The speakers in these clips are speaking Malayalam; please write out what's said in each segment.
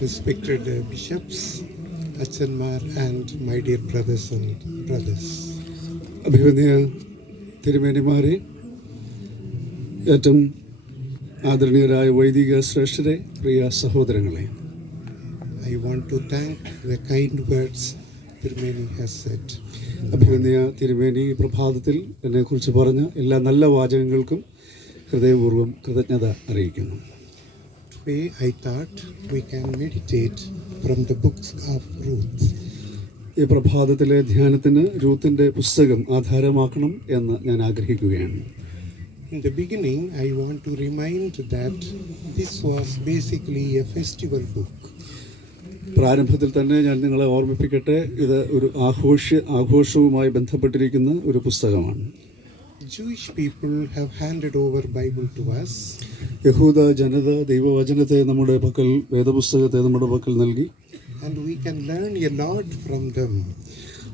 Respected bishops, Achanmar, and my dear brothers and brothers. അഭിവന്യ തിരുമേനിമാരെ, ഏറ്റവും ആദരണീയരായ വൈദിക ശ്രേഷ്ഠരെ, പ്രിയ സഹോദരങ്ങളെ, I want to thank the kind words Tirumeni has said. അഭിവന്യ തിരുമേനി പ്രഭാതത്തിൽ എന്നെക്കുറിച്ച് പറഞ്ഞ എല്ലാ നല്ല വാചകങ്ങൾക്കും ഹൃദയപൂർവ്വം കൃതജ്ഞത അറിയിക്കുന്നു. Today I thought we can meditate from the books of Ruth. ഈ പ്രഭാതത്തിലെ ധ്യാനത്തിന് രൂത്തിന്റെ പുസ്തകം ആധാരമാക്കണം എന്ന് ഞാൻ ആഗ്രഹിക്കുകയാണ്. In the beginning, I want to remind that this was basically a festival book. പ്രാരംഭത്തിൽ തന്നെ ഞാൻ നിങ്ങളെ ഓർമ്മിപ്പിക്കട്ടെ, ഇത് ഒരു ആഘോഷവുമായി ബന്ധപ്പെട്ടിരിക്കുന്ന ഒരു പുസ്തകമാണ്. Jewish people have handed over Bible to us. യഹൂദ ജനത ദൈവവചനത്തെ നമ്മുടെ പക്കൽ, വേദപുസ്തകത്തെ നമ്മുടെ പക്കൽ നൽകി. And we can learn a lot from them.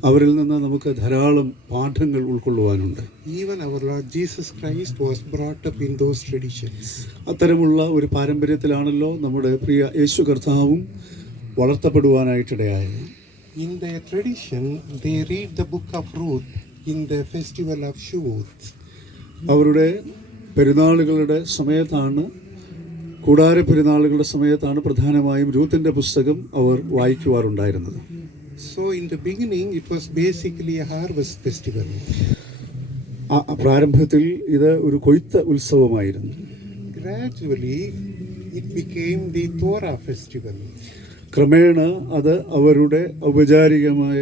അവരിൽ നിന്ന് നമുക്ക് ധാരാളം പാഠങ്ങൾ ഉൾക്കൊള്ളുവാനുണ്ട്. Even our Lord Jesus Christ was brought up in those traditions. അത്തരമുള്ള ഒരു പാരമ്പര്യത്തിലാണല്ലോ നമ്മുടെ പ്രിയ യേശു കർത്താവും വളർത്തപ്പെടുവാനായിട്ടിടയായത്. In their tradition, they read the book of Ruth in the festival of Shavuot. അവരുടെ പെരുന്നാളുകളുടെ സമയത്താണ്, കൂടാര പെരുന്നാളുകളുടെ സമയത്താണ് പ്രധാനമായും രൂത്തിന്റെ പുസ്തകം അവർ വായിക്കുവാറുണ്ടായിരുന്നത്. So in the beginning it was basically a harvest festival. പ്രാരംഭത്തിൽ ഇത് ഒരു കൊയ്ത്ത് ഉത്സവമായിരുന്നു. Gradually it became the Torah festival. ക്രമേണ അത് അവരുടെ ഔപചാരികമായ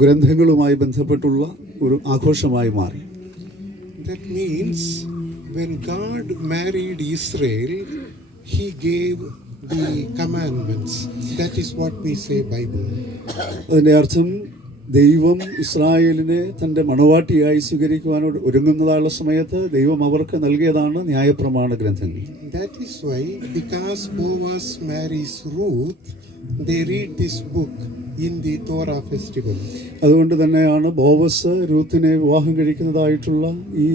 ഗ്രന്ഥങ്ങളുമായി ബന്ധപ്പെട്ടുള്ള ഒരു ആഘോഷമായി മാറി. That means when God married Israel, he gave the commandments. That is what we say Bible. അതിൻ്റെ അർത്ഥം, ദൈവം ഇസ്രായേലിനെ തൻ്റെ മണവാട്ടിയായി സ്വീകരിക്കുവാൻ ഒരുങ്ങുന്നതായുള്ള സമയത്ത് ദൈവം അവർക്ക് നൽകിയതാണ് ന്യായപ്രമാണ ഗ്രന്ഥങ്ങൾ. That is why, because Boaz marries Ruth, they read this book in the Torah festival. അതുകൊണ്ട് തന്നെയാണ് ബോവസ് രൂത്തിനെ വിവാഹം കഴിക്കുന്നതായിട്ടുള്ള ഈ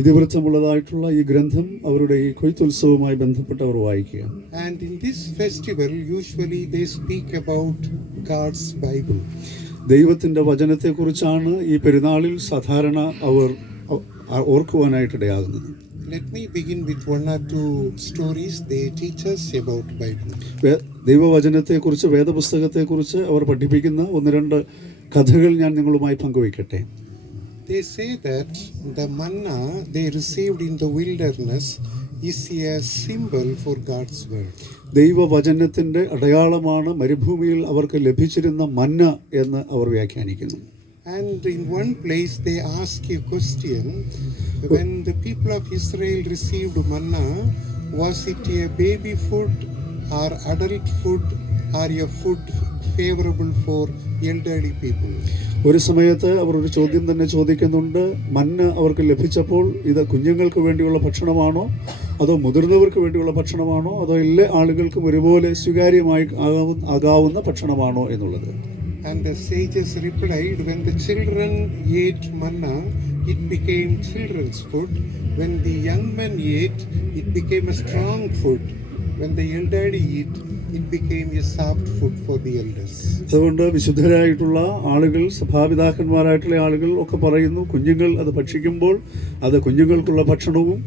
ഇതിവൃത്തമുള്ളതായിട്ടുള്ള ഈ ഗ്രന്ഥം അവരുടെ ഈ കൊയ്ത്തുത്സവവുമായി ബന്ധപ്പെട്ട് അവർ വായിക്കുക. And in this festival usually they speak about God's Bible. ദൈവത്തിൻ്റെ വചനത്തെക്കുറിച്ചാണ് ഈ പെരുന്നാളിൽ സാധാരണ അവർ ഓർക്കുവാനായിട്ടിടയാകുന്നത്. Let me begin with one or two stories they teach us about Bible. ദൈവവചനത്തെക്കുറിച്ച്, വേദപുസ്തകത്തെക്കുറിച്ച് അവർ പഠിപ്പിക്കുന്ന ഒന്ന് രണ്ട് കഥകൾ ഞാൻ നിങ്ങളുമായി പങ്കുവയ്ക്കട്ടെ. They say that the manna they received in the wilderness is a symbol for God's word. ദൈവവചനത്തിൻ്റെ അടയാളമാണ് മരുഭൂമിയിൽ അവർക്ക് ലഭിച്ചിരുന്ന മന്ന എന്ന് അവർ വ്യാഖ്യാനിക്കുന്നു. And in one place they ask a question, when the people of Israel received manna, was it a baby food or adult food or a food favorable for elderly people? ഒരു സമയത്ത് അവർ ഒരു ചോദ്യം തന്നെ ചോദിക്കുന്നുണ്ട്, മന്ന അവർക്ക് ലഭിച്ചപ്പോൾ ഇത് കുഞ്ഞുങ്ങൾക്ക് വേണ്ടിയുള്ള ഭക്ഷണമാണോ, അതോ മുതിർന്നവർക്ക് വേണ്ടിയുള്ള ഭക്ഷണമാണോ, അതോ എല്ലാ ആളുകൾക്കും ഒരുപോലെ സ്വീകാര്യമായി ആകാവുന്ന ഭക്ഷണമാണോ എന്നുള്ളത്. And the sages replied, when the children ate manna, it became children's food. When the young men ate, it became a strong food. When the elderly eat, it became a soft food for the elders. അതുകൊണ്ട് വിശുദ്ധരായിട്ടുള്ള ആളുകൾ, സഭാപിതാക്കന്മാരായിട്ടുള്ള ആളുകൾ ഒക്കെ പറയുന്നു, കുഞ്ഞുങ്ങൾ അത് ഭക്ഷിക്കുമ്പോൾ അത് കുഞ്ഞുങ്ങൾക്കുള്ള ഭക്ഷണവും,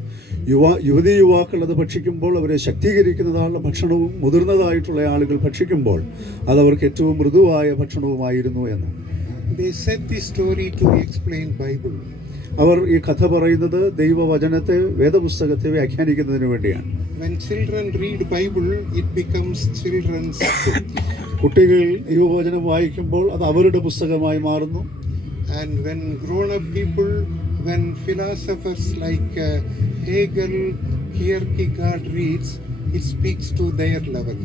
യുവതീ-യുവാക്കൾ അത് ഭക്ഷിക്കുമ്പോൾ അവരെ ശക്തീകരിക്കുന്നതായുള്ള ഭക്ഷണവും, മുതിർന്നതായിട്ടുള്ള ആളുകൾ ഭക്ഷിക്കുമ്പോൾ അതവർക്ക് ഏറ്റവും മൃദുവായ ഭക്ഷണവുമായിരുന്നു എന്ന്. They said this story to explain Bible. അവർ ഈ കഥ പറയുന്നത് ദൈവവചനത്തെ, വേദപുസ്തകത്തെ വ്യാഖ്യാനിക്കുന്നതിന് വേണ്ടിയാണ്. When children read Bible, it becomes children's book. കുട്ടികൾ ദൈവവചനം വായിക്കുമ്പോൾ അത് അവരുടെ പുസ്തകമായി മാറുന്നു. And when grown-up people, when philosophers like Hegel, Kierkegaard reads, it speaks to their level.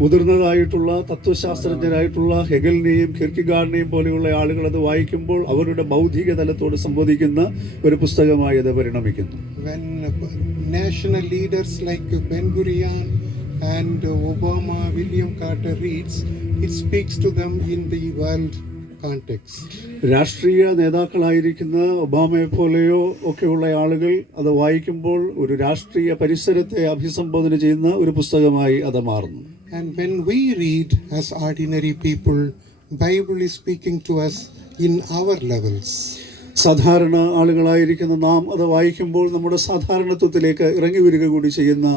മുതിർന്നതായിട്ടുള്ള തത്വശാസ്ത്രജ്ഞരായിട്ടുള്ള ഹെഗലിനെയും കിർക്കിഗാർഡിനെയും പോലെയുള്ള ആളുകൾ അത് വായിക്കുമ്പോൾ അവരുടെ ബൗദ്ധിക തലത്തോട് സംവദിക്കുന്ന ഒരു പുസ്തകമായി അത് പരിണമിക്കുന്നു. When national leaders like Ben Gurion and Obama William Carter reads, it speaks to them in the world context. രാഷ്ട്രീയ നേതാക്കളായിരിക്കുന്ന ഒബാമയെ പോലെയോ ഒക്കെയുള്ള ആളുകൾ അത് വായിക്കുമ്പോൾ ഒരു രാഷ്ട്രീയ പരിസരത്തെ അഭിസംബോധന ചെയ്യുന്ന ഒരു പുസ്തകമായി അത് മാറുന്നു. And when we read as ordinary people, Bible is speaking to us in our levels. സാധാരണ ആളുകളായിരിക്കുന്ന നാം അത് വായിക്കുമ്പോൾ നമ്മുടെ സാധാരണത്വത്തിലേക്ക് ഇറങ്ങി വരിക കൂടി ചെയ്യുന്ന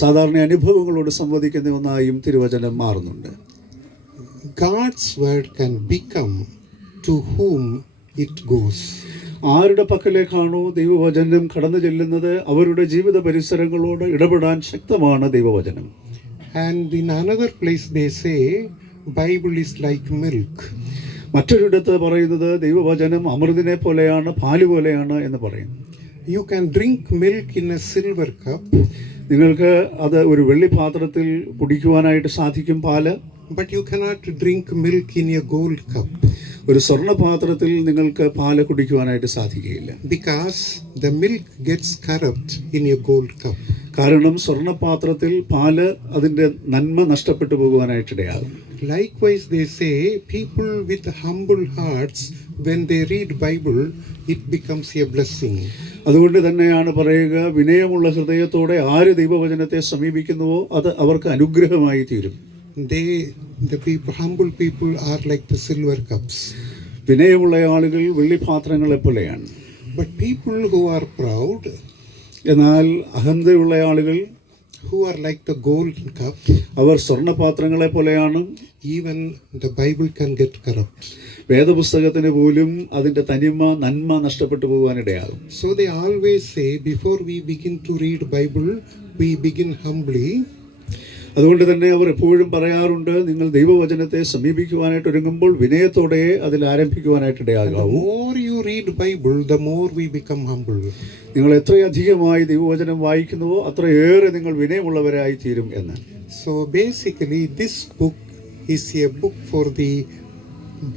സാധാരണ അനുഭവങ്ങളോട് സംവദിക്കുന്ന ഒന്നായും തിരുവചനം മാറുന്നുണ്ട്. God's word can become to whom it goes. ആരുടെ പക്കലേക്കാണോ ദൈവവചനം കടന്നു ചെല്ലുന്നത് അവരുടെ ജീവിത പരിസരങ്ങളോട് ഇടപെടാൻ ശക്തമാണ് ദൈവവചനം. And in another place they say Bible is like milk. മറ്റൊരിടത്ത് പറയുന്നത് ദൈവവചനം അമൃതിനെ പോലെയാണ്, പാല് പോലെയാണ് എന്ന് പറയുന്നു. You can drink milk in a silver cup. നിങ്ങൾക്ക് അത് ഒരു വെള്ളിപാത്രത്തിൽ കുടിക്കുവാനായിട്ട് സാധിക്കും പാല്. But you cannot drink milk in a gold cup. ഒരു സ്വർണ്ണപാത്രത്തിൽ നിങ്ങൾക്ക് പാല് കുടിക്കുവാനായിട്ട് സാധിക്കുകയില്ല. Because the milk gets corrupt in a gold cup. കാരണം സ്വർണ്ണപാത്രത്തിൽ പാല് അതിൻ്റെ നന്മ നഷ്ടപ്പെട്ടു പോകുവാനായിട്ടിടയാകും. Likewise they say people with humble hearts, when they read Bible, it becomes a blessing. അതുകൊണ്ട് തന്നെയാണ് പറയുക, വിനയമുള്ള ഹൃദയത്തോടെ ആര് ദൈവവചനത്തെ സമീപിക്കുന്നുവോ അത് അവർക്ക് അനുഗ്രഹമായി തീരും. Humble people are like the silver cups. വിനയമുള്ള ആളുകൾ വെള്ളിപാത്രങ്ങളെ പോലെയാണ്. But people who are proud, എന്നാൽ അഹന്തയുള്ള ആളുകൾ, who are like the golden cup, അവർ സ്വർണ്ണപാത്രങ്ങളെ പോലെയാണ്. Even the Bible can get corrupt. വേദപുസ്തകത്തിന് പോലും അതിൻ്റെ തനിമ നന്മ നഷ്ടപ്പെട്ടു പോകാനിടയാകും. So they always say before we begin to read Bible, we begin humbly. അതുകൊണ്ട് തന്നെ അവർ എപ്പോഴും പറയാറുണ്ട്, നിങ്ങൾ ദൈവവചനത്തെ സമീപിക്കുവാനായിട്ട് ഒരുങ്ങുമ്പോൾ വിനയത്തോടെ അതിൽ ആരംഭിക്കുവാനായിട്ടിടയാകാവൂ. The more you read Bible, the more we become humble. നിങ്ങൾ എത്രയധികമായി ദൈവവചനം വായിക്കുന്നുവോ അത്രയേറെ നിങ്ങൾ വിനയമുള്ളവരായി തീരും എന്ന്. So basically this book is a book for the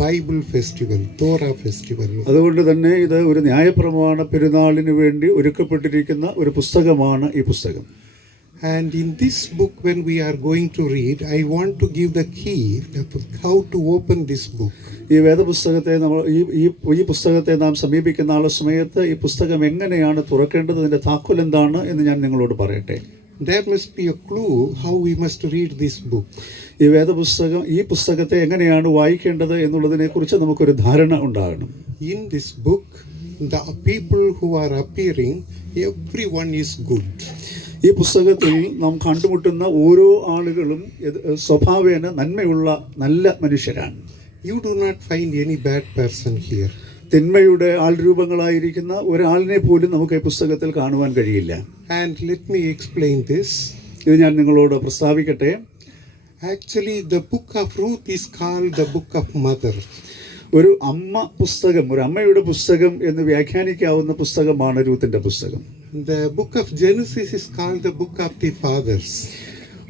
Bible festival, Torah festival. അതുകൊണ്ട് തന്നെ ഇത് ഒരു ന്യായപ്രമാണ പെരുന്നാളിന് വേണ്ടി ഒരുക്കപ്പെട്ടിരിക്കുന്ന ഒരു പുസ്തകമാണ് ഈ പുസ്തകം. And in this book, when we are going to read, I want to give the key how to open this book. ഈ വേദപുസ്തകത്തെ ഈ പുസ്തകത്തെ നാം സമീപിക്കുന്ന ആ സമയത്ത് ഈ പുസ്തകം എങ്ങനെയാണ് തുറക്കേണ്ടത്, അതിൻ്റെ താക്കോൽ എന്താണ് എന്ന് ഞാൻ നിങ്ങളോട് പറയട്ടെ. There must be a clue how we must read this book. ഈ പുസ്തകത്തെ എങ്ങനെയാണ് വായിക്കേണ്ടത് എന്നുള്ളതിനെ കുറിച്ച് നമുക്കൊരു ധാരണ ഉണ്ടാകണം. In this book, the people who are appearing, everyone is good. ഈ പുസ്തകത്തിൽ നാം കണ്ടുമുട്ടുന്ന ഓരോ ആളുകളും സ്വഭാവേന നന്മയുള്ള നല്ല മനുഷ്യരാണ്. You do not find any bad person here. തിന്മയുടെ ആൾരൂപങ്ങളായിരിക്കുന്ന ഒരാളിനെ പോലും നമുക്ക് ഈ പുസ്തകത്തിൽ കാണുവാൻ കഴിയില്ല. And let me explain this. ഇത് ഞാൻ നിങ്ങളോട് പ്രസ്താവിക്കട്ടെ. Actually, the book of Ruth is called the book of mother. ഒരു അമ്മ പുസ്തകം, ഒരു അമ്മയുടെ പുസ്തകം എന്ന് വ്യാഖ്യാനിക്കാവുന്ന പുസ്തകമാണ് രൂത്തിന്റെ പുസ്തകം. The book of Genesis is called the book of the fathers.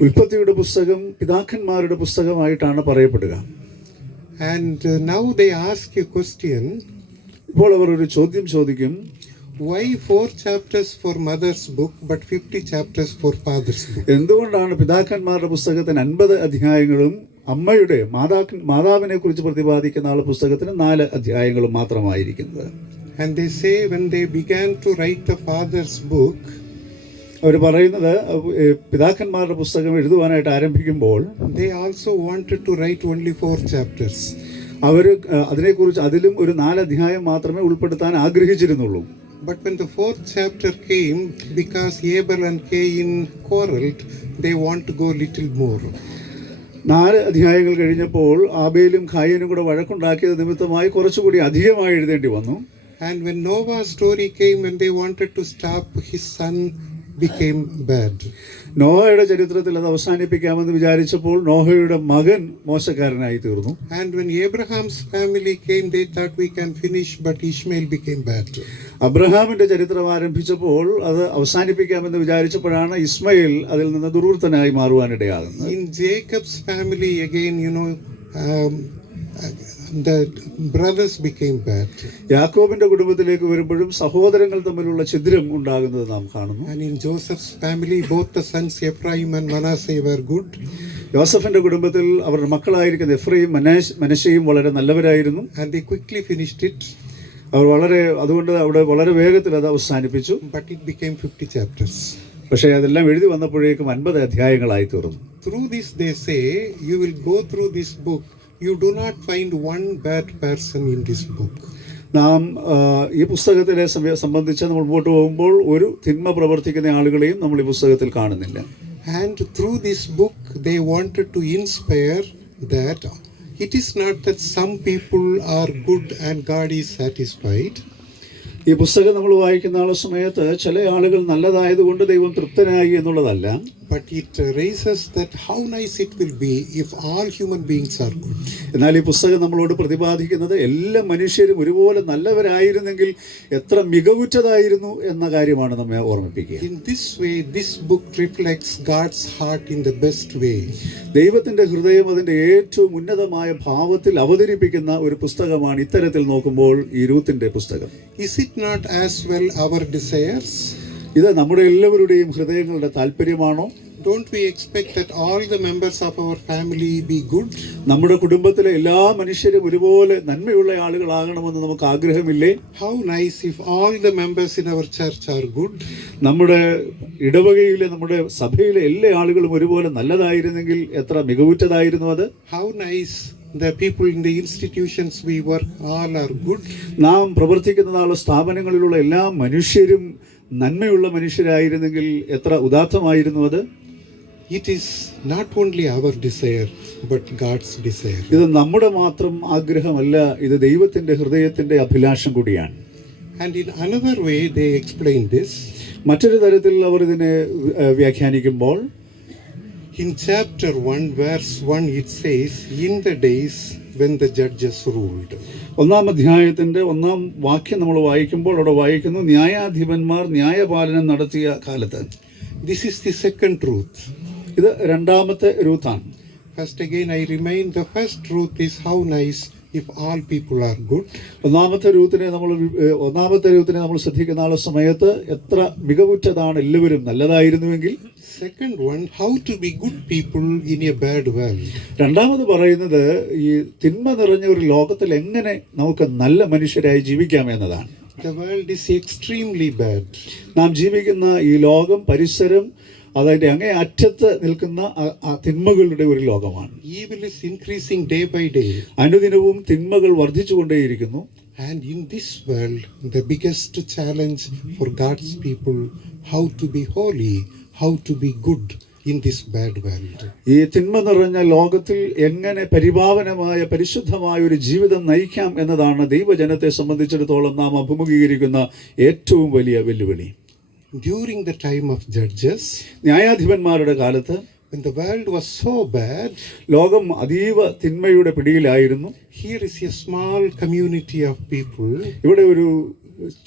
ഉൽപ്പത്തിയുടെ പുസ്തകം പിതാക്കന്മാരുടെ പുസ്തകമായിട്ടാണ് പറയപ്പെടുക. And now they ask a question. ഇപ്പോൾ അവർ ഒരു ചോദ്യം ചോദിക്കും, why 4 chapters for mother's book but 50 chapters for father's book? എന്തുകൊണ്ടാണ് പിതാക്കന്മാരുടെ പുസ്തകത്തിന് 50 അധ്യായങ്ങളും അമ്മയുടെ മാതാവിനെ കുറിച്ച് പ്രതിപാദിക്കുന്ന ആളുടെ പുസ്തകത്തിന് 4 അധ്യായങ്ങളും മാത്രമായിരിക്കുന്നത്? And they say when they began to write the father's book, അവർ പറയുന്നത് പിതാക്കന്മാരുടെ പുസ്തകം എഴുതുവാനായിട്ട് ആരംഭിക്കുമ്പോൾ they also wanted to write only 4 chapters. അവർ അതിനെക്കുറിച്ച് അതിലും ഒരു 4 അധ്യായം മാത്രമേ ഉൾപ്പെടുത്താൻ ആഗ്രഹിച്ചിരുന്നുള്ളൂ. But when the 4th chapter came, because Abel and Cain quarreled, they want to go little more. 4 അധ്യായങ്ങൾ കഴിഞ്ഞപ്പോൾ ആബേലും ഖായനും കൂടെ വഴക്കുണ്ടാക്കിയത് നിമിത്തമായി കുറച്ചുകൂടി അധികമായി എഴുതേണ്ടി വന്നു. And when Noah's story came, when they wanted to stop, his son became bad. നോഹയുടെ ചരിത്രത്തിൽ അത് അവസാനിപ്പിക്കാമെന്ന് വിചാരിച്ചപ്പോൾ നോഹയുടെ മകൻ മോശക്കാരനായി തീർന്നു. And when Abraham's family came, they thought we can finish, but Ishmael became bad. അബ്രഹാമിന്റെ ചരിത്രം ആരംഭിച്ചപ്പോൾ അത് അവസാനിപ്പിക്കാമെന്ന് വിചാരിച്ചപ്പോഴാണ് ഇസ്മയിൽ അതിൽ നിന്ന് ദുർവൃത്തനായി മാറുവാനിടയാകുന്നത്. In Jacob's family again, the brothers became bad. യാക്കോബിന്റെ കുടുംബത്തിലേക്ക് വരുമ്പോഴും സഹോദരങ്ങൾ തമ്മിലുള്ള ഛിദ്രം ഉണ്ടാകുന്നത് നാം കാണുന്നു. And in Joseph's family, both the sons Ephraim and Manasseh were good. യോസഫിന്റെ കുടുംബത്തിൽ അവരുടെ മക്കളായിരിക്കുന്ന എഫ്രയും മനശ്ശെയും വളരെ നല്ലവരായിരുന്നു. And they quickly finished it. അവർ അതുകൊണ്ട് അവിടെ വളരെ വേഗത്തിൽ അത് അവസാനിപ്പിച്ചു. But it became 50 chapters. പക്ഷേ അതെല്ലാം എഴുതി വന്നപ്പോഴേക്കും 50 അധ്യായങ്ങളായി തീർന്നു. Through this they say, you will go through this book, you do not find one bad person in this book. നാം ഈ പുസ്തകത്തിലെ സംബന്ധിച്ച് നമ്മൾ മുമ്പോട്ട് പോകുമ്പോൾ ഒരു തിന്മ പ്രവർത്തിക്കുന്ന ആളുകളെയും നമ്മൾ ഈ പുസ്തകത്തിൽ കാണുന്നില്ല. And through this book they wanted to inspire that it is not that some people are good and God is satisfied. ഈ പുസ്തകം നമ്മൾ വായിക്കുന്ന സമയത്ത് ചില ആളുകൾ നല്ലതായതുകൊണ്ട് ദൈവം തൃപ്തനായി എന്നുള്ളതല്ല. But it raises that how nice it will be if all human beings are good. എന്നാൽ ഈ പുസ്തകം നമ്മളോട് പ്രതിപാദിക്കുന്നത് എല്ലാ മനുഷ്യരും ഒരുപോലെ നല്ലവരായിരുന്നെങ്കിൽ എത്ര മികവുറ്റതായിരുന്നു എന്ന കാര്യമാണ് നമ്മെ ഓർമ്മിപ്പിക്കുക. In this way this book reflects God's heart in the best way. ദൈവത്തിന്റെ ഹൃദയം അതിന്റെ ഏറ്റവും ഉന്നതമായ ഭാവത്തിൽ അവതരിപ്പിക്കുന്ന ഒരു പുസ്തകമാണ് ഇത്തരത്തിൽ നോക്കുമ്പോൾ ഈ രൂത്തിന്റെ പുസ്തകം. Is it not as well our desires? ഇത് നമ്മുടെ എല്ലാവരുടെയും ഹൃദയങ്ങളുടെ താല്പര്യമാണോ? Don't we expect that all the members of our family be good? നമ്മുടെ കുടുംബത്തിലെ എല്ലാ മനുഷ്യരും ഒരുപോലെ നന്മയുള്ള ആളുകളാകണമെന്ന് നമുക്ക് ആഗ്രഹമില്ലേ? How nice if all the members in our church are good. നമ്മുടെ ഇടവകയിലെ നമ്മുടെ സഭയിലെ എല്ലാ ആളുകളും ഒരുപോലെ നല്ലതായിരുന്നെങ്കിൽ എത്ര മികവുറ്റതായിരുന്നു അത്. How nice the people in the institutions we work all are good. നാം പ്രവർത്തിക്കുന്ന സ്ഥാപനങ്ങളിലുള്ള എല്ലാ മനുഷ്യരും നന്മയുള്ള മനുഷ്യരായിരുന്നെങ്കിൽ എത്ര ഉദാത്തമായിരുന്നു അത്. It is not only our desire but God's desire. ഇത് നമ്മുടെ മാത്രം ആഗ്രഹമല്ല, ഇത് ദൈവത്തിന്റെ ഹൃദയത്തിന്റെ അഭിലാഷം കൂടിയാണ്. And in another way they explain this. മറ്റൊരു തരത്തിൽ അവർ ഇതിനെ വ്യാഖ്യാനിക്കുമ്പോൾ In chapter 1 verse 1 it says, in the days when the judges ruled. ഒന്നാം അധ്യായത്തിന്റെ 1-ാം വാക്യം നമ്മൾ വായിക്കുമ്പോൾ അവിടെ വായിക്കുന്നു, ന്യായാധിപന്മാർ ന്യായപാലനം നടത്തിയ കാലത്ത്. This is the second truth. ഇത് രണ്ടാമത്തെ രൂത്താണ്. First again I remind, the first truth is how nice if all people are good. ഒന്നാമത്തെ രൂത്തിനെ നമ്മൾ ശ്രദ്ധിക്കുന്ന സമയത്ത് എത്ര മികവുറ്റതാണ്, എല്ലാവരും നല്ലതായിരുന്നുവെങ്കിൽ. Second one, how to be good people in a bad world. രണ്ടാമത് പറയുന്നത് ഈ തിന്മ നിറഞ്ഞ ഒരു ലോകത്തിൽ എങ്ങനെ നമുക്ക് നല്ല മനുഷ്യരായി ജീവിക്കാം എന്നതാണ്. The world is extremely bad. നാം ജീവിക്കുന്ന ഈ ലോകം, പരിസരം, അതിൻ്റെ അങ്ങേ അറ്റത്ത് നിൽക്കുന്ന തിന്മകളുടെ ഒരു ലോകമാണ്. Evil is increasing day by day. അനുദിനവും തിന്മകൾ വർദ്ധിച്ചുകൊണ്ടേയിരിക്കുന്നു. And in this world, the biggest challenge for God's people, how to be holy, how to be good in this bad world. ഈ തിന്മ നിറഞ്ഞ ലോകത്തിൽ എങ്ങനെ പരിപാവനമായ പരിശുദ്ധമായ ഒരു ജീവിതം നയിക്കാം എന്നതാണ് ദൈവജനത്തെ സംബന്ധിച്ചിടത്തോളം നാം അഭിമുഖീകരിക്കുന്ന ഏറ്റവും വലിയ വെല്ലുവിളി. During the time of judges, ന്യായാധിപന്മാരുടെ കാലത്ത്, when the world was so bad, ലോകം അതീവ തിന്മയുടെ പിടിയിലായിരുന്നു. here is a small community of people ഇവിടെ ഒരു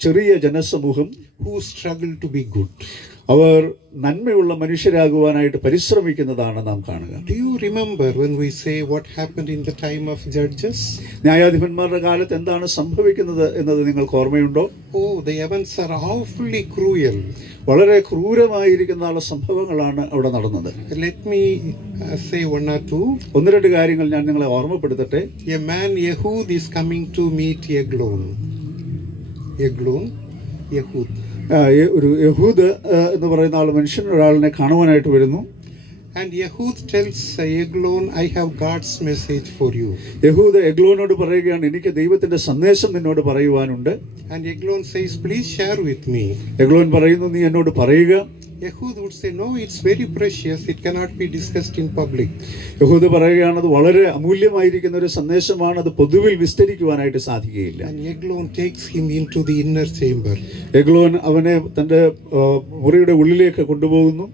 ചെറിയ ജനസമൂഹം who struggle to be good. അവർ നന്മയുള്ള മനുഷ്യരാകുവാനായിട്ട് പരിശ്രമിക്കുന്നതാണ് നാം കാണുക. Do you remember when we say what happened in the time of judges? ന്യായാധിപന്മാരുടെ കാലത്ത് എന്താണ് സംഭവിക്കുന്നത് എന്നത് നിങ്ങൾക്ക് ഓർമ്മയുണ്ടോ? Oh, the events are awfully cruel. വളരെ ക്രൂരമായിരിക്കുന്ന സംഭവങ്ങളാണ് അവിടെ നടന്നത്. Let me say one or two. 1-2 കാര്യങ്ങൾ ഞാൻ നിങ്ങളെ ഓർമ്മപ്പെടുത്തട്ടെ. A man Yehud is coming to meet Eglon. ഒരു യഹൂദ് എന്ന് പറയുന്ന മനുഷ്യൻ ഒരാളിനെ കാണുവാനായിട്ട് വരുന്നു. And Yehud tells Eglon, I have God's message for you. യഹൂദ് എഗ്ലോനോട് പറയുകയാണ്, എനിക്ക് ദൈവത്തിന്റെ സന്ദേശം നിന്നോട് പറയുവാനുണ്ട്. And Eglon says, please share with me. Eglon പറയുന്നു, നീ എന്നോട് പറയുക. Yehud would say, no, it's very precious, it cannot be discussed in public. യഹൂദ് പറയുകയാണ്, അത് വളരെ അമൂല്യമായിരിക്കുന്ന ഒരു സന്ദേശമാണ്, അത് പൊതുവിൽ വിസ്തരിക്കുവാനായിട്ട് സാധിക്കുകയില്ല. And Eglon takes him into the inner chamber. Eglon അവനെ തന്റെ മുറിയുടെ ഉള്ളിലേക്ക് കൊണ്ടുപോകുന്നു.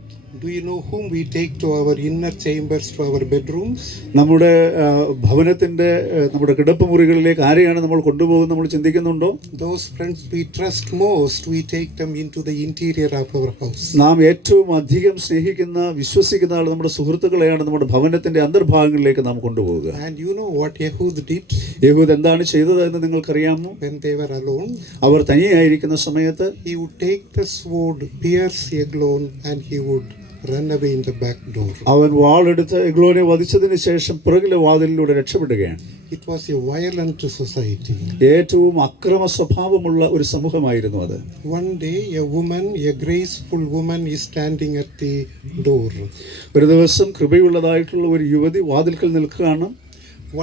Do you know whom we take to our inner chambers, to our bedrooms? നമ്മുടെ ഭവനത്തിൻ്റെ നമ്മുടെ കിടപ്പുമുറികളിലേക്ക് ആരെയാണ് നമ്മൾ കൊണ്ടുപോകുന്നത് നമ്മൾ ചിന്തിക്കുന്നുണ്ടോ? Those friends we trust most, we take them into the interior of our house. നാം ഏറ്റവും അധികം സ്നേഹിക്കുന്ന വിശ്വസിക്കുന്ന ആൾ നമ്മുടെ സുഹൃത്തുക്കളെയാണ് നമ്മുടെ ഭവനത്തിൻ്റെ അന്തർഭാഗങ്ങളിലേക്ക് നാം കൊണ്ടുപോകുക. And you know what Ehud did? യഹൂദ് എന്താണ് ചെയ്തത് എന്ന് നിങ്ങൾക്കറിയാമോ? When they were alone, അവർ തനിയായിരിക്കുന്ന സമയത്ത് he would take the sword, pierce Eglon, and he would run away in the back door. അവൻ വാളെടുത്ത് എഗ്ലോനെ വധിച്ചതിന് ശേഷം പുറകിലെ വാതിലിലൂടെ രക്ഷപ്പെടുകയാണ്. It was a violent society. ഏറ്റവും അക്രമ സ്വഭാവമുള്ള ഒരു സമൂഹമായിരുന്നു അത്. One day a woman, a graceful woman, is standing at the door. ഒരു ദിവസം കൃപയുള്ളതായിട്ടുള്ള ഒരു യുവതി വാതിൽക്കൽ നിൽക്കുകയാണ്.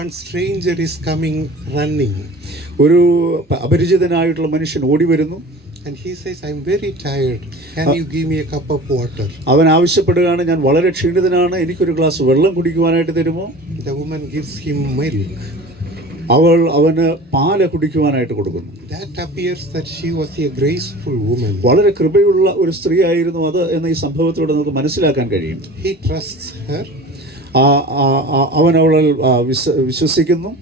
One stranger is coming running. ഒരു അപരിചിതനായിട്ടുള്ള മനുഷ്യൻ ഓടി വരുന്നു. And he says, I'm very tired. Can you give me a cup of water? അവൻ ആവശ്യപ്പെടുകയാണ്, ഞാൻ വളരെ ക്ഷീണിതനാണ്, എനിക്കൊരു ഗ്ലാസ് വെള്ളം കുടിക്കുവാനായിട്ട് തരുമോ? The woman gives him milk. അവൾ അവന് പാല് കുടിക്കുവാനായിട്ട് കൊടുക്കുന്നു. That appears that she was a graceful woman. വളരെ കൃപയുള്ള ഒരു സ്ത്രീ ആയിരുന്നു അത് എന്ന് ഈ സംഭവത്തിലൂടെ നമുക്ക് മനസ്സിലാക്കാൻ കഴിയും. He trusts her. അവൻ അവളിൽ വിശ്വസിക്കുന്നു.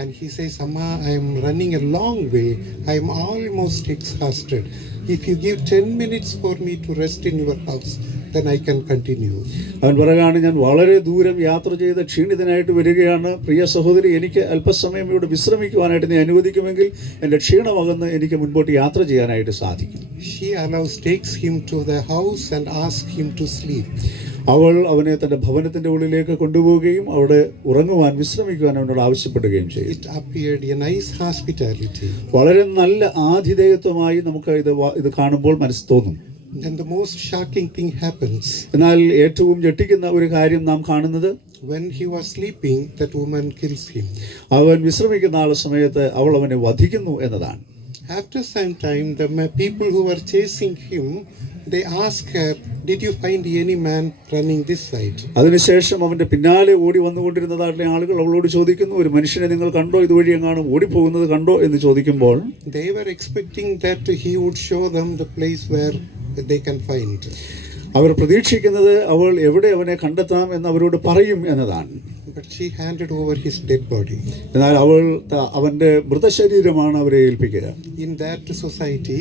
And he says, Amma, I am running a long way. I am almost exhausted. If you give 10 minutes for me to rest in your house, then I can continue. അവൻ പറയുകയാണ്, ഞാൻ വളരെ ദൂരം യാത്ര ചെയ്ത് ക്ഷീണിതനായിട്ട് വരികയാണ്. പ്രിയ സഹോദരി, എനിക്ക് അല്പസമയം ഇവിടെ വിശ്രമിക്കുവാനായിട്ട് നീ അനുവദിക്കുമെങ്കിൽ എൻ്റെ ക്ഷീണമകന്ന് എനിക്ക് മുൻപോട്ട് യാത്ര ചെയ്യാനായിട്ട് സാധിക്കും. She takes him to the house and asks him to sleep. അവൾ അവനെ തൻ്റെ ഭവനത്തിൻ്റെ ഉള്ളിലേക്ക് കൊണ്ടുപോവുകയും അവിടെ ഉറങ്ങുവാൻ വിശ്രമിക്കുവാൻ അവനോട് ആവശ്യപ്പെടുകയും ചെയ്തു. It appeared a nice hospitality. വളരെ നല്ല ആതിഥേയത്വമായി നമുക്ക് ഇത് കാണുമ്പോൾ മനസ്സ് തോന്നും. Then the most shocking thing happens. എന്നാൽ ഏറ്റവും ഞെട്ടിക്കുന്ന ഒരു കാര്യം നാം കാണുന്നത്, when he was sleeping, that woman kills him. അവൻ വിശ്രമിക്കുന്ന ആ സമയത്ത് അവൾ അവനെ വധിക്കുന്നു എന്നതാണ്. After some time, the people who were chasing him, they ask her, did you find any man running this side? അതിനുശേഷം അവന്റെ പിന്നാലെ ഓടി വന്നുകൊണ്ടിരുന്നതായിട്ടുള്ള ആളുകൾ അവളോട് ചോദിക്കുന്നു, ഒരു മനുഷ്യനെ നിങ്ങൾ കണ്ടോ, ഇതുവഴി എങ്ങാനും ഓടിപ്പോകുന്നത് കണ്ടോ എന്ന് ചോദിക്കുമ്പോൾ, they were expecting that he would show them the place where they can find. അവർ പ്രതീക്ഷിക്കുന്നത് അവൾ എവിടെ അവനെ കണ്ടെത്താം എന്ന് അവരോട് പറയും എന്നതാണ്. But she handed over his dead body. എന്നാൽ അവൾ അവന്റെ മൃതശരീരമാണ് അവരെ ഏൽപ്പിക്കുക. In that society,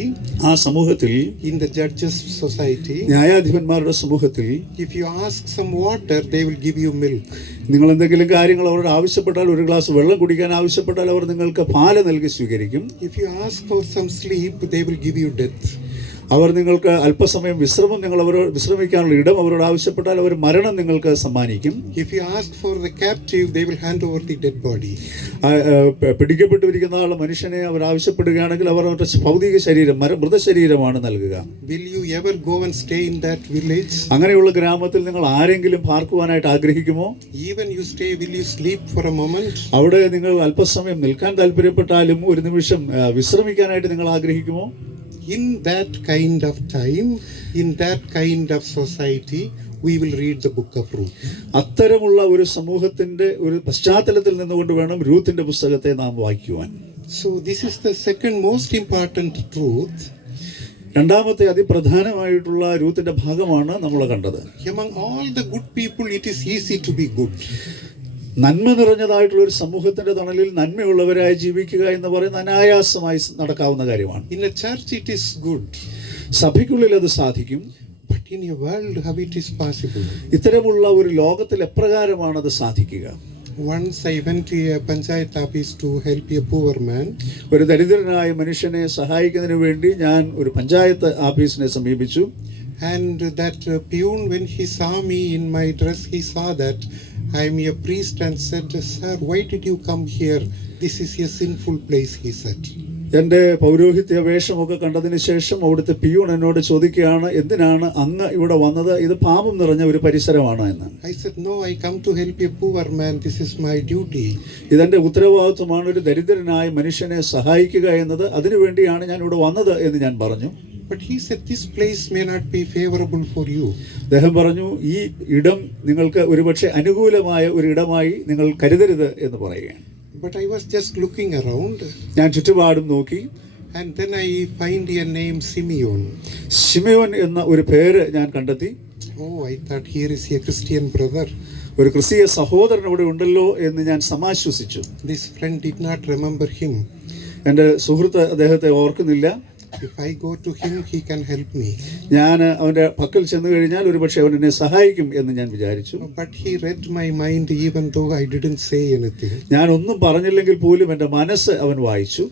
ആ സമൂഹത്തിൽ, in the judges society, ന്യായാധിപന്മാരുടെ സമൂഹത്തിൽ, if you ask some water, they will give you milk. നിങ്ങൾ എന്തെങ്കിലും കാര്യങ്ങൾ അവരോട് ആവശ്യപ്പെട്ടാൽ, ഒരു ഗ്ലാസ് വെള്ളം കുടിക്കാൻ ആവശ്യപ്പെട്ടാൽ അവർ നിങ്ങൾക്ക് പാല് നൽകി സ്വീകരിക്കും. If you ask for some sleep, they will give you death. അവർ നിങ്ങൾക്ക് അല്പസമയം നിങ്ങൾ അവരോട് വിശ്രമിക്കാനുള്ള ഇടം അവരോട് ആവശ്യപ്പെട്ടാൽ അവർ മരണം നിങ്ങൾക്ക് സമ്മാനിക്കും. If you ask for the captive, they will hand over the dead body. പിടിക്കപ്പെട്ടിരിക്കുന്ന ആളുടെ മനുഷ്യനെ അവർ ആവശ്യപ്പെടുകയാണെങ്കിൽ അവർ അവരുടെ ഭൗതിക ശരീരം, മൃതശരീരമാണ് നൽകുക. Will you ever go and stay in that village? അങ്ങനെയുള്ള ഗ്രാമത്തിൽ നിങ്ങൾ ആരെങ്കിലും പാർക്കുവാനായിട്ട് ആഗ്രഹിക്കുമോ? Even you stay, will you sleep for a moment? അവിടെ നിങ്ങൾ അല്പസമയം നിൽക്കാൻ താല്പര്യപ്പെട്ടാലും ഒരു നിമിഷം വിശ്രമിക്കാനായിട്ട് നിങ്ങൾ ആഗ്രഹിക്കുമോ? In that kind of time, in that kind of society, we will read the book of Ruth. അത്തരമുള്ള ഒരു സമൂഹത്തിന്റെ ഒരു പശ്ചാത്തലത്തിൽ നിന്നുകൊണ്ട് വേണം രൂത്തിന്റെ പുസ്തകത്തെ നാം വായിക്കുവാൻ. So this is the second most important truth. രണ്ടാമത്തെ അതിപ്രധാനമായിട്ടുള്ള രൂത്തിന്റെ ഭാഗമാണ് നമ്മൾ കണ്ടത്. Among all the good people, it is easy to be good. നന്മ നിറഞ്ഞതായിട്ടുള്ള ഒരു സമൂഹത്തിന്റെ തണലിൽ നന്മയുള്ളവരായി ജീവിക്കുക എന്ന് പറയുന്ന അനായാസമായി നടക്കാവുന്ന കാര്യമാണ്. In a church it is good. സഭയ്ക്കുള്ളിൽ അത് സാധിക്കും. But in a world, how it is possible? ഇത്തരമുള്ള ഒരു ലോകത്തിൽ എപ്രകാരമാണ് അത് സാധിക്കുക? Once I went to a panchayat office to help a poor man. ഒരു ദരിദ്രനായ മനുഷ്യനെ സഹായിക്കുന്നതിന് വേണ്ടി ഞാൻ ഒരു പഞ്ചായത്ത് ഓഫീസിനെ സമീപിച്ചു. And that peon, when he saw me in my dress, he saw that I am a priest and said, "Sir, why did you come here? This is a sinful place," he said. എൻ്റെ പൗരോഹിത്യ വേഷമൊക്കെ കണ്ടതിന് ശേഷം അവിടുത്തെ പിയൂൺ എന്നോട് ചോദിക്കുകയാണ്, എന്തിനാണ് അങ്ങ് ഇവിടെ വന്നത്? ഇത് പാപം നിറഞ്ഞ ഒരു പരിസരമാണ് എന്ന്. I said, "No, I come to help a poor man. This is my duty." ഇതെന്റെ ഉത്തരവാദിത്വമാണ്, ഒരു ദരിദ്രനായ മനുഷ്യനെ സഹായിക്കുക എന്നത്. അതിനുവേണ്ടിയാണ് ഞാൻ ഇവിടെ വന്നത് എന്ന് ഞാൻ പറഞ്ഞു. But he said, "This place may not be favorable for you." അദ്ദേഹം പറഞ്ഞു, ഈ ഇടം നിങ്ങൾക്ക് ഒരുപക്ഷെ അനുകൂലമായ ഒരു ഇടമായി നിങ്ങൾ കരുതരുത് എന്ന് പറയുകയാണ്. But I was just looking around. ഞാൻ ചുറ്റുപാടും നോക്കി. And then I find a name, Simeon. ശിമയോൻ എന്ന ഒരു പേര് ഞാൻ കണ്ടെത്തി. Oh, I thought here is a Christian brother. ഒരു ക്രിസ്തീയ സഹോദരൻ അവിടെ ഉണ്ടല്ലോ എന്ന് ഞാൻ സമാശ്വസിച്ചു. This friend did not remember him. എൻ്റെ സുഹൃത്ത് അദ്ദേഹത്തെ ഓർക്കുന്നില്ല. If I go to him, he can help me. ഞാൻ അവൻ്റെ പക്കൽ ചെന്ന് കഴിഞ്ഞാൽ ഒരുപക്ഷെ അവൻ എന്നെ സഹായിക്കും എന്ന് ഞാൻ വിചാരിച്ചു. But he read my mind even though I didn't say anything. ഞാൻ ഒന്നും പറഞ്ഞില്ലെങ്കിൽ പോലും എൻ്റെ മനസ്സ് അവൻ വായിച്ചു.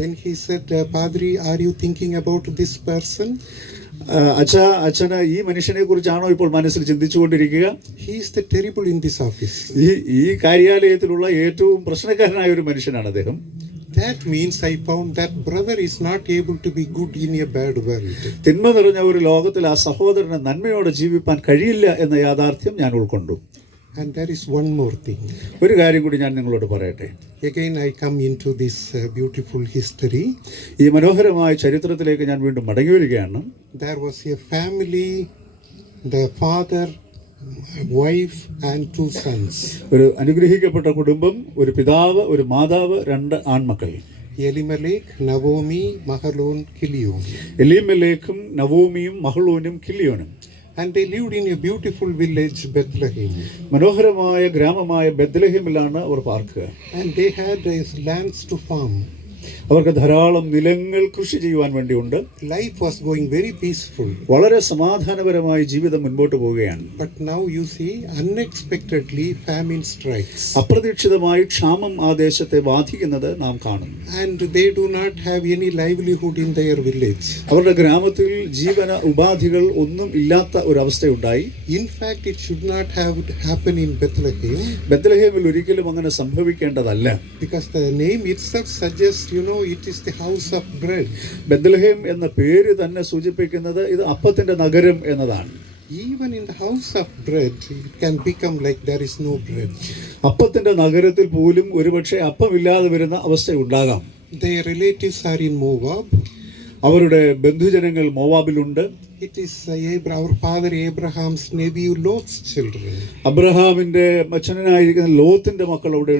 Then he said, Padri, are you thinking about this person? അച്ഛന് ഈ മനുഷ്യനെ കുറിച്ചാണോ ഇപ്പോൾ മനസ്സിൽ ചിന്തിച്ചുകൊണ്ടിരിക്കുക? He is the terrible in this office. ഈ കാര്യാലയത്തിലുള്ള ഏറ്റവും പ്രശ്നക്കാരനായ ഒരു മനുഷ്യനാണ് അദ്ദേഹം. That means I found that brother is not able to be good in a bad world. തിന്മ നിറഞ്ഞ ഒരു ലോകത്തിൽ ആ സഹോദരന് നന്മയോടെ ജീവിക്കാൻ കഴിയില്ല എന്ന യാഥാർത്ഥ്യം ഞാൻ ഉൾക്കൊണ്ടു. And there is one more thing. ഒരു കാര്യം കൂടി ഞാൻ നിങ്ങളോട് പറയട്ടെ. Again I come into this beautiful history. ഈ മനോഹരമായ ചരിത്രത്തിലേക്ക് ഞാൻ വീണ്ടും മടങ്ങി വരികയാണ്. There was a family, the father, wife and 2 sons. ഒരു അനുഗ്രഹിക്കപ്പെട്ട കുടുംബം, ഒരു പിതാവ്, ഒരു മാതാവ്, 2 ആൺമക്കൾ. Elimelech, Naomi, Mahlon, Chilion. എലീമേലെക്കും നവോമിയും മഹ്ലോനും കില്യോനും. And they lived in a beautiful village, Bethlehem. മനോഹരമായ ഗ്രാമമായ ബെത്ലഹേമിലാണ് അവർ പാർക്കുക. And they had lands to farm. അവർക്ക് ധാരാളം നിലങ്ങൾ കൃഷി ചെയ്യുവാൻ വേണ്ടിയുണ്ട്. Life was going very peaceful. വളരെ സമാധാനപരമായി ജീവിതം മുൻപോട്ട് പോവുകയാണ്. But now you see, unexpectedly famine strikes. അപ്രതീക്ഷിതമായി ക്ഷാമം ആ ദേശത്തെ ബാധിക്കുന്നത് നാം കാണുന്നു. And they do not have any livelihood in their village. അവരുടെ ഗ്രാമത്തിൽ ജീവന ഉപാധികൾ ഒന്നും ഇല്ലാത്ത ഒരു അവസ്ഥയുണ്ടായി. In fact, it should not have happened in Bethlehem. ബെത്ലഹേമിൽ ഒരിക്കലും അങ്ങനെ സംഭവിക്കേണ്ടതല്ല. Because the name itself suggests, it is the house of bread. Bethlehem എന്ന പേര് തന്നെ സൂചിപ്പിക്കുന്നത് ഇത് അപ്പത്തിന്റെ നഗരം എന്നതാണ്. Even in the house of bread, it can become like there is no bread. അപ്പത്തിന്റെ നഗരത്തിൽ പോലും ഒരുപക്ഷെ അപ്പമില്ലാതെ വരുന്ന അവസ്ഥ ഉണ്ടാകാം. Their relatives are in Moab. അവരുടെ ബന്ധുജനങ്ങൾ മോവാബിലുണ്ട്. It is our father Abraham's nephew Lot's children. അബ്രഹാമിന്റെ അച്ഛനായിരിക്കുന്ന ലോത്തിന്റെ മക്കൾ അവിടെ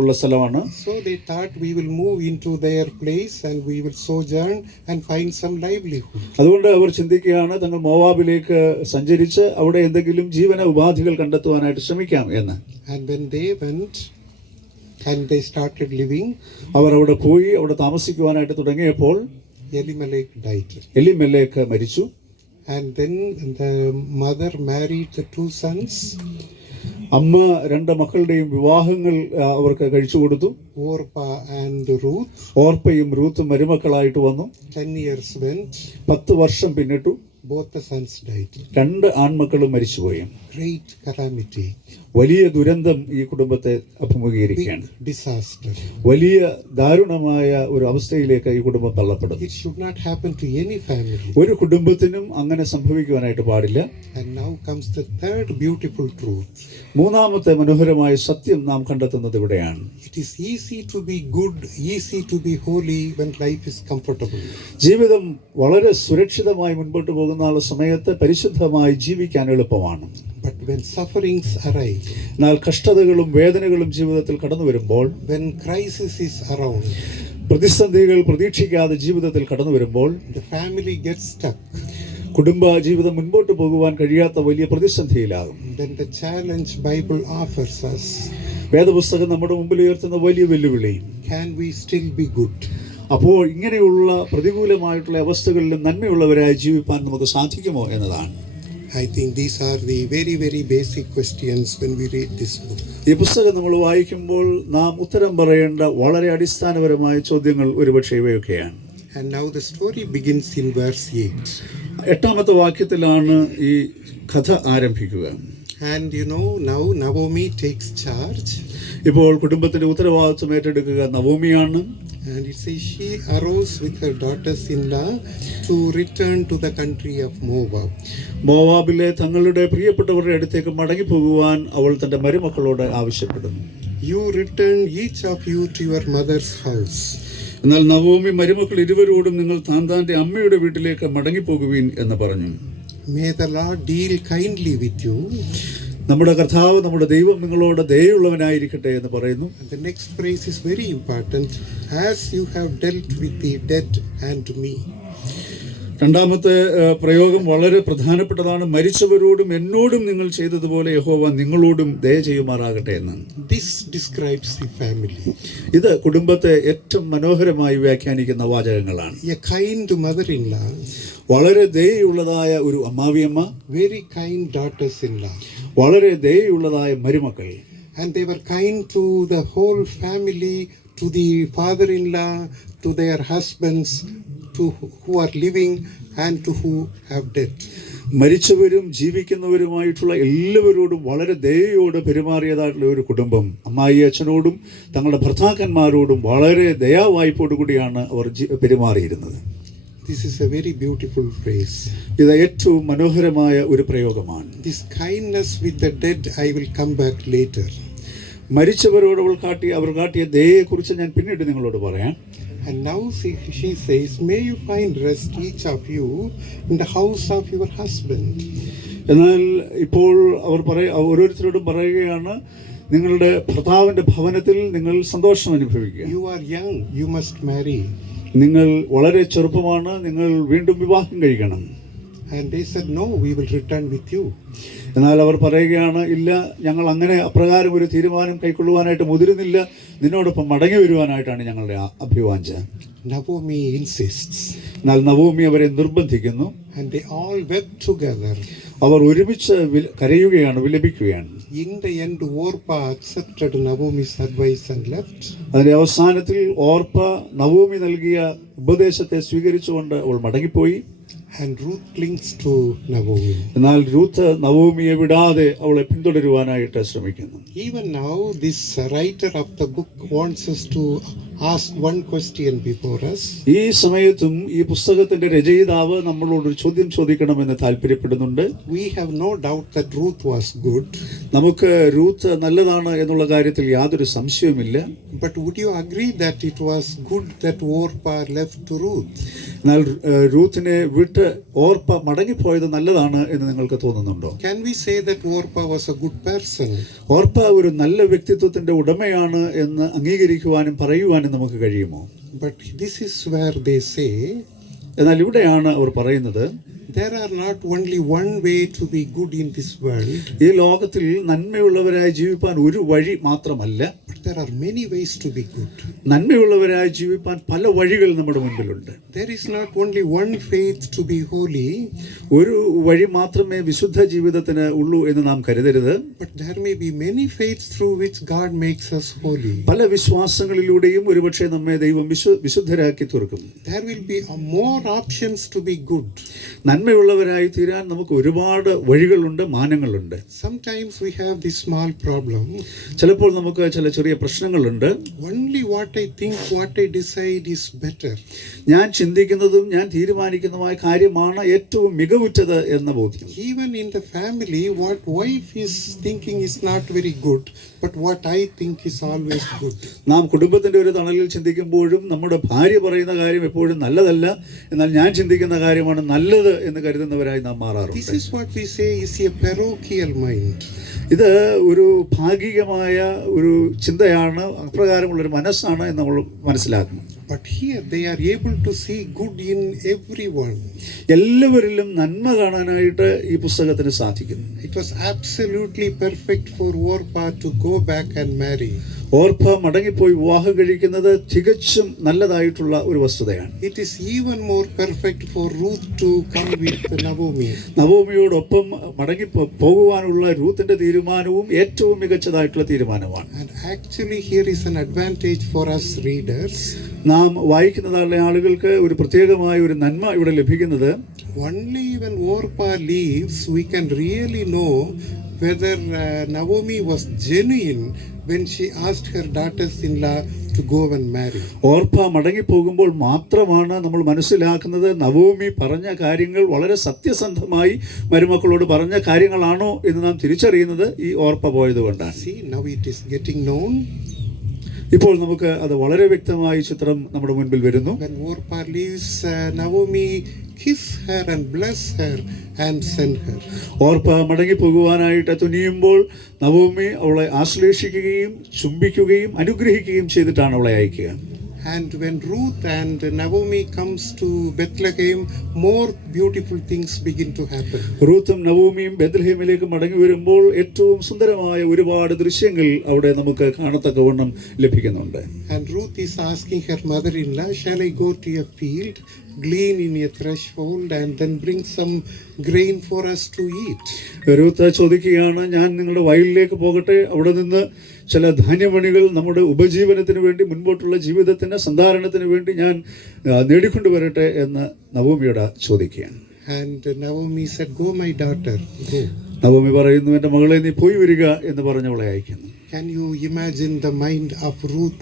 ഉള്ള സ്ഥലമാണ്. So they thought we will move into their place and we will sojourn and find some livelihood. അതുകൊണ്ട് അവർ ചിന്തിക്കുകയാണ് തങ്ങൾ മോവാബിലേക്ക് സഞ്ചരിച്ച് അവിടെ എന്തെങ്കിലും ജീവന ഉപാധികൾ കണ്ടെത്തുവാനായിട്ട് ശ്രമിക്കാം എന്ന്. And when they went and they started living, അവർ അവിടെ പോയി അവിടെ താമസിക്കുവാനായിട്ട് തുടങ്ങിയപ്പോൾ Elimelech died. എലിമെലേക്ക് മരിച്ചു. And then the mother married the 2 sons. അമ്മ 2 മക്കളുടെയും വിവാഹങ്ങൾ അവർക്ക് കഴിച്ചു കൊടുത്തു. Orpah and Ruth. ഓർപ്പയും റൂത്തും മരുമക്കളായിട്ട് വന്നു. 10 years went. 10 വർഷം പിന്നിട്ടു. Both the sons died. 2 ആൺമക്കളും മരിച്ചുപോയി. Great calamity. വലിയ ദുരന്തം ഈ കുടുംബത്തെ അഭിമുഖീകരിക്കുകയാണ്. Disaster. വലിയ ദാരുണമായ ഒരു അവസ്ഥയിലേക്ക് ഈ കുടുംബം തള്ളപ്പെടും. It should not happen to any family. ഒരു കുടുംബത്തിനും അങ്ങനെ സംഭവിക്കുവാനായിട്ട് പാടില്ല. And now comes the third beautiful truth. മൂന്നാമത്തെ മനോഹരമായ സത്യം നാം കണ്ടെത്തുന്നത് ഇവിടെയാണ്. It is easy to be good, easy to be holy when life is comfortable. ജീവിതം വളരെ സുരക്ഷിതമായി മുൻപോട്ട് പോകുന്ന സമയത്ത് പരിശുദ്ധമായി ജീവിക്കാൻ എളുപ്പമാണ്. But when sufferings arise, എന്നാൽ കഷ്ടതകളും വേദനകളും ജീവിതത്തിൽ കടന്നു വരുമ്പോൾ, when crisis is around, പ്രതിസന്ധികൾ പ്രതീക്ഷിക്കാതെ ജീവിതത്തിൽ കടന്നു വരുമ്പോൾ, the family gets stuck. കുടുംബ ജീവിതം മുൻപോട്ട് പോകുവാൻ കഴിയാത്ത വലിയ പ്രതിസന്ധിയിലാകും. Then the challenge Bible offers us. വേദപുസ്തകം നമ്മുടെ മുമ്പിൽ ഉയർത്തുന്ന വലിയ വെല്ലുവിളി, can we still be good? അപ്പോൾ ഇങ്ങനെയുള്ള പ്രതികൂലമായിട്ടുള്ള അവസ്ഥകളിലും നന്മയുള്ളവരായി ജീവിക്കാൻ നമുക്ക് സാധിക്കുമോ എന്നതാണ്. I think these are the very, very basic questions when we read this book. ഈ പുസ്തകം നമ്മൾ വായിക്കുമ്പോൾ നാം ഉത്തരം പറയേണ്ട വളരെ അടിസ്ഥാനപരമായ ചോദ്യങ്ങൾ ഒരുപക്ഷെ ഇവയൊക്കെയാണ്. And now the story begins in verse 8. 8ാമത്തെ വാക്യത്തിലാണ് ഈ കഥ ആരംഭിക്കുക. And now Naomi takes charge. ഇപ്പോൾ കുടുംബത്തിന്റെ ഉത്തരവാദിത്വം ഏറ്റെടുക്കുക നവോമിയാണ്. And it says she arose with her daughters-in-law to return to the country of Moab. മോവാബിലെ തങ്ങളുടെ പ്രിയപ്പെട്ടവരുടെ അടുത്തേക്ക് മടങ്ങി പോകുവാൻ അവൾ തന്റെ മരുമക്കളോട് ആവശ്യപ്പെടുന്നു. You return each of you to your mother's house. എന്നാൽ നവോമി മരുമക്കൾ ഇരുവരോടും നിങ്ങൾ താന്താന്റെ അമ്മയുടെ വീട്ടിലേക്ക് മടങ്ങിപ്പോകുവീൻ എന്ന് പറഞ്ഞു. May the Lord deal kindly with you. നമ്മുടെ കർത്താവ് നമ്മുടെ ദൈവം നിങ്ങളോട് ദയയുള്ളവനായിരിക്കട്ടെ എന്ന് പറയുന്നു. The next phrase is very important. As you have dealt with the dead and me. രണ്ടാമത്തെ പ്രയോഗം വളരെ പ്രധാനപ്പെട്ടതാണ്. മരിച്ചവരോടും എന്നോടും നിങ്ങൾ ചെയ്തതുപോലെ യഹോവ നിങ്ങളോടും ദയ ചെയ്യുമാറാകട്ടെ എന്ന്. This describes the family. ഇത് കുടുംബത്തെ ഏറ്റവും മനോഹരമായി വ്യാഖ്യാനിക്കുന്ന വാചകങ്ങളാണ്. A kind mother-in-law, വളരെ ദയയുള്ളതായ ഒരു അമ്മാവിയമ്മ, very kind daughters-in-law, വളരെ ദയയുള്ളതായ മരുമക്കൾ. and they were kind to the whole family, to the father-in-law, to their husbands, to who are living and to who have dead. മരിച്ചവരും ജീവിക്കുന്നവരുമായിട്ടുള്ള എല്ലാവരോടും വളരെ ദയയോടെ പെരുമാറിയതായിട്ടുള്ള ഒരു കുടുംബം. അമ്മായി അച്ഛനോടും തങ്ങളുടെ ഭർത്താക്കന്മാരോടും വളരെ ദയാവായ്പോടു കൂടിയാണ് അവർ പെരുമാറിയിരുന്നത്. This is a very beautiful phrase. ഇത് ഏറ്റവും മനോഹരമായ ഒരു പ്രയോഗമാണ്. This kindness with the dead I will come back later. മരിച്ചവരോട് അവർ കാട്ടിയ ദയയെക്കുറിച്ച് ഞാൻ പിന്നീട് നിങ്ങളോട് പറയാം. And now she says, may you find rest each of you in the house of your husband. എന്നാൽ ഇപ്പോൾ അവർ ഓരോരുത്തരോടും പറയുകയാണ്, നിങ്ങളുടെ ഭർത്താവിന്റെ ഭവനത്തിൽ നിങ്ങൾ സന്തോഷം അനുഭവിക്കുക. You are young, you must marry. നിങ്ങൾ വളരെ ചെറുപ്പമാണ്, നിങ്ങൾ വീണ്ടും വിവാഹം കഴിക്കണം. And they said, no, we will return with you. എന്നാൽ അവർ പറയുകയാണ്, ഇല്ല, ഞങ്ങൾ അങ്ങനെ അപ്രകാരം ഒരു തീരുമാനം കൈക്കൊള്ളുവാനായിട്ട് മുതിരുന്നില്ല, നിന്നോടൊപ്പം മടങ്ങി വരുവാനായിട്ടാണ് ഞങ്ങളുടെ അഭിവാഞ്ച. Naomi insists. എന്നാൽ നവോമി അവരെ നിർബന്ധിക്കുന്നു. And they all wept together. അവർ ഒരുമിച്ച് കരയുകയാണ്, വിലപിക്കുകയാണ്. In the end, Orpah accepted Naomi's advice and left. അതിന്റെ അവസാനത്തിൽ ഓർപ്പ നവോമി നൽകിയ ഉപദേശത്തെ സ്വീകരിച്ചുകൊണ്ട് അവൾ മടങ്ങിപ്പോയി. And Ruth clings to Naomi. എന്നാൽ രൂത്ത് നവോമിയെ വിടാതെ അവളെ പിന്തുടരുവാനായിട്ട് ശ്രമിക്കുന്നു. Even now, this writer of the book wants us to ask one question before us. ഈ സമയത്തും ഈ പുസ്തകത്തിന്റെ രചയിതാവ് നമ്മളോട് ഒരു ചോദ്യം ചോദിക്കണമെന്ന് താല്പര്യപ്പെടുന്നുണ്ട്. We have no doubt that Ruth was good. നമുക്ക് രൂത്ത് നല്ലതാണ് എന്നുള്ള കാര്യത്തിൽ യാതൊരു സംശയവുമില്ല. But would you agree that it was good that Orpah left to Ruth? എന്നാൽ രൂത്തിനെ വിട്ട് ഓർപ്പ മടങ്ങിപ്പോയത് നല്ലതാണ് എന്ന് നിങ്ങൾക്ക് തോന്നുന്നുണ്ടോ? Can we say that Orpah was a good person? ഓർപ്പ ഒരു നല്ല വ്യക്തിത്വത്തിന്റെ ഉടമയാണ് എന്ന് അംഗീകരിക്കുവാനും പറയുവാനും നമുക്ക് കഴിയുമോ? But this is where they say, എന്നാൽ ഇവിടെയാണ് അവർ പറയുന്നത്, there are not only one way to be good in this world. ഈ ലോകത്തിൽ നന്മയുള്ളവരായി ജീവിപ്പാൻ ഒരു വഴി മാത്രമല്ല, but there are many ways to be good. നന്മയുള്ളവരായി ജീവിപ്പാൻ പല വഴികൾ നമ്മുടെ മുൻപിലുണ്ട്. There is not only one faith to be holy. ഒരു വഴി മാത്രമേ വിശുദ്ധ ജീവിതത്തിന് ഉള്ളൂ എന്ന് നാം കരുതരുത്. But there may be many faiths through which God makes us holy. പല വിശ്വാസങ്ങളിലൂടെയും ഒരുപക്ഷെ നമ്മെ ദൈവം വിശുദ്ധരാക്കി തീർക്കും. There will be more options to be good. നന്മയുള്ളവരായി തീരാൻ നമുക്ക് ഒരുപാട് വഴികളുണ്ട്, മാനങ്ങളുണ്ട്. Sometimes we have this small problem. ചിലപ്പോൾ നമുക്ക് ചില ചെറിയ പ്രശ്നങ്ങളുണ്ട്. Only what I think, what I decide is better. ഞാൻ ചിന്തിക്കുന്നതും ഞാൻ തീരുമാനിക്കുന്നതുമായ കാര്യമാണ് ഏറ്റവും മികവുറ്റത് എന്ന ബോധ്യം. Even in the family, what wife is thinking is not very good, but what I think is always good. നാം കുടുംബത്തിന്റെ ഒരു തണലിൽ ചിന്തിക്കുമ്പോഴും നമ്മുടെ ഭാര്യ പറയുന്ന കാര്യം എപ്പോഴും നല്ലതല്ല, എന്നാൽ ഞാൻ ചിന്തിക്കുന്ന കാര്യമാണ് നല്ലത് എന്ന് കരുതുന്നവരായി നാം മാറാറുണ്ട്. This is what we say is a parochial mind. ഇത് ഒരു ഭാഗികമായ ഒരു ചിന്തയാണ്, അപ്രകാരമുള്ളൊരു മനസ്സാണ് എന്ന് നമ്മൾ മനസ്സിലാക്കണം. But here they are able to see good in everyone. എല്ലാവരിലും നന്മ കാണാനായിട്ട് ഈ പുസ്തകത്തിന് സാധിക്കുന്നു. It was absolutely perfect for Orpah to go back and marry. ഓർപ്പ മടങ്ങിപ്പോയി വിവാഹം കഴിക്കുന്നത് തികച്ചും നല്ലതായിട്ടുള്ള ഒരു വസ്തുതയാണ്. It is even more perfect for Ruth to come with Naomi. നവോമിയോടൊപ്പം മടങ്ങി പോകുവാനുള്ള രൂത്തിന്റെ തീരുമാനവും ഏറ്റവും മികച്ചതായിട്ടുള്ള തീരുമാനമാണ്. And actually here is an advantage for us readers. നാം വായിക്കുന്നതായുള്ള ആളുകൾക്ക് ഒരു പ്രത്യേകമായ ഒരു നന്മ ഇവിടെ ലഭിക്കുന്നത്, only when Orpah leaves we can really know whether Naomi was genuine when she asked her daughters-in-law to go and marry. ഓർപ്പ മടങ്ങിപ്പോകുമ്പോൾ മാത്രമാണ് നമ്മൾ മനസ്സിലാക്കുന്നത് നവോമി പറഞ്ഞ കാര്യങ്ങൾ വളരെ സത്യസന്ധമായി മരുമക്കളോട് പറഞ്ഞ കാര്യങ്ങളാണോ എന്ന് നാം തിരിച്ചറിയുന്നത് ഈ ഓർപ്പ പോയതുകൊണ്ടാണ്. See, now it is getting known. ഇപ്പോൾ നമുക്ക് അത് വളരെ വ്യക്തമായ ചിത്രം നമ്മുടെ മുൻപിൽ വരുന്നു. When Orpah leaves, Naomi kiss her and bless her and send her. ഓർപ്പ മടങ്ങി പോകുവാനായിട്ട് തുനിയുമ്പോൾ നവോമി അവളെ ആശ്ലേഷിക്കുകയും ചുംബിക്കുകയും അനുഗ്രഹിക്കുകയും ചെയ്തിട്ടാണ് അവളെ അയക്കുക. And when Ruth and Naomi comes to Bethlehem, more beautiful things begin to happen. റൂത്തും നവോമിയും ബെത്ലഹേമിലേക്ക് മടങ്ങി വരുമ്പോൾ ഏറ്റവും സുന്ദരമായ ഒരുപാട് ദൃശ്യങ്ങൾ അവിടെ നമുക്ക് കാണത്തക്കവണ്ണം ലഭിക്കുന്നുണ്ട്. And Ruth is asking her mother-in-law, shall I go to a field, glean in a threshold, and then bring some grain for us to eat? Ruth ചോദിക്കുകയാണ്, ഞാൻ നിങ്ങളുടെ വയലിലേക്ക് പോകട്ടെ, അവിടെ നിന്ന് ചില ധാന്യമണികൾ നമ്മുടെ ഉപജീവനത്തിന് വേണ്ടി, മുൻപോട്ടുള്ള ജീവിതത്തിന് സന്ധാരണത്തിന് വേണ്ടി ഞാൻ നേടിക്കൊണ്ടുവരട്ടെ എന്ന് നവോമിയോട് ചോദിക്കുകയാണ്. And Naomi said, go my daughter, go. Naomi പറയുന്നു, എൻ്റെ മകളെ നീ പോയി വരിക എന്ന് പറഞ്ഞവളെ അയക്കുന്നു. Can you imagine the mind of Ruth